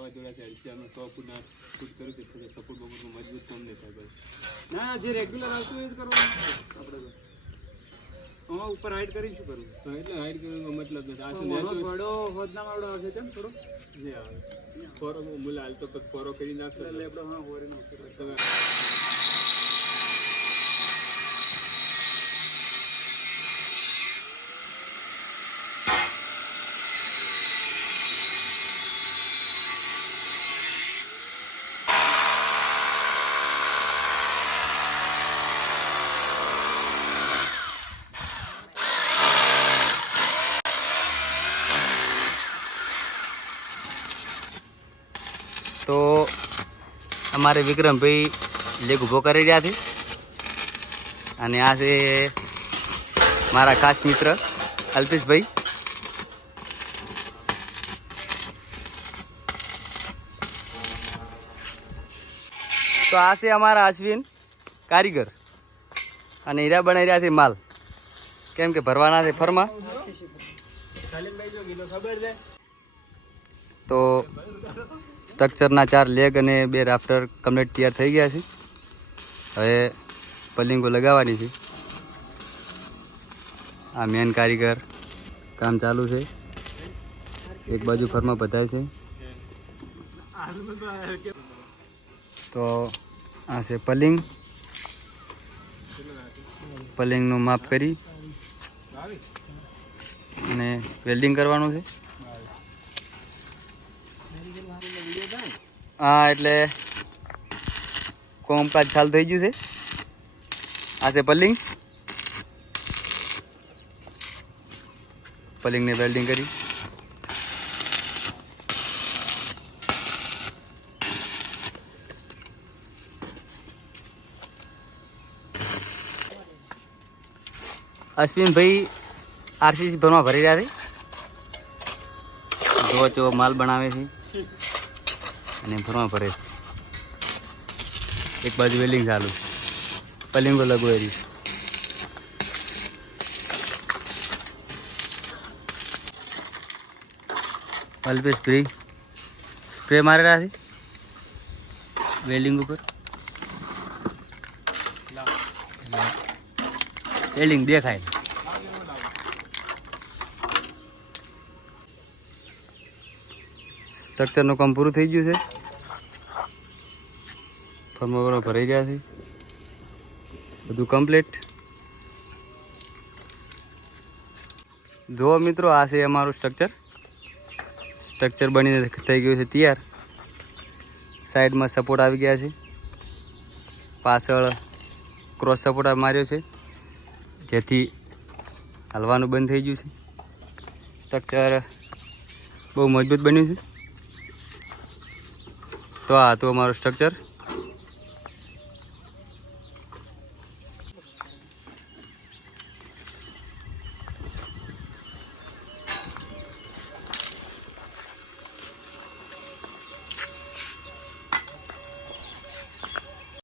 વાવાઝોડા છે અમે 100 ફૂટના ફૂટ કર્યું છે સપોર્ટ બપોરનું મજબૂત કામ નહીં થાય ભાઈ. ના જે રેગ્યુલર આવતું એ જ કરવાનું આપણે તો આમાં ઉપર હાઈટ કરી શું કરવું? હા એટલે હાઈટ કરવાનો મતલબ નથી. આ થોડો હોદના વાળો આવશે છે ને થોડો જે આવે ફોરો મુલા હાલ તો ફોરો કરી નાખશો એટલે આપણે હા હોરી નાખશું તમે તો અમારે વિક્રમભાઈ લેગ ઊભો કરી રહ્યા છે અને આ છે મારા ખાસ મિત્ર અલ્પેશભાઈ. તો આ છે અમારા અશ્વિન કારીગર અને હીરા બનાવી રહ્યા છે માલ, કેમ કે ભરવાના છે ફર્મા. તો સ્ટ્રક્ચરના 4 લેગ અને 2 રાફ્ટર કમ્પ્લીટ તૈયાર થઈ ગયા છે. હવે પલિંગો લગાવવાની છે. આ મેન કારીગર કામ ચાલુ છે. એક બાજુ ફર્મા બધાય છે. તો આ છે પલિંગનું માપ કરી અને વેલ્ડિંગ કરવાનું છે. હા એટલે કોમકાજ ચાલુ થઈ ગયું છે. આ છે પલિંગને વેલ્ડિંગ કરી. અશ્વિનભાઈ આરસીસી ભરમાં ભરી રહ્યા છે. જો માલ બનાવે છે અને ભરવા ભરે છે. એક બાજુ વેલ્ડિંગ ચાલુ છે, પલિંગો લગવાઈ છે. અલ્પેશભાઈ સ્પ્રે મારી રહ્યા છે વેલ્ડિંગ ઉપર. વેલ્ડિંગ દેખાય. સ્ટ્રક્ચરનું કામ પૂરું થઈ ગયું છે. ફર્મા ભરાઈ ગયા છે, બધું કમ્પ્લીટ. જુઓ મિત્રો, આ છે અમારું સ્ટ્રક્ચર બનીને થઈ ગયું છે તૈયાર. સાઈડમાં સપોર્ટ આવી ગયા છે, પાછળ ક્રોસ સપોર્ટ માર્યો છે જેથી હલવાનું બંધ થઈ ગયું છે. સ્ટ્રક્ચર બહુ મજબૂત બન્યું છે. તો આ હતું અમારું સ્ટ્રક્ચર.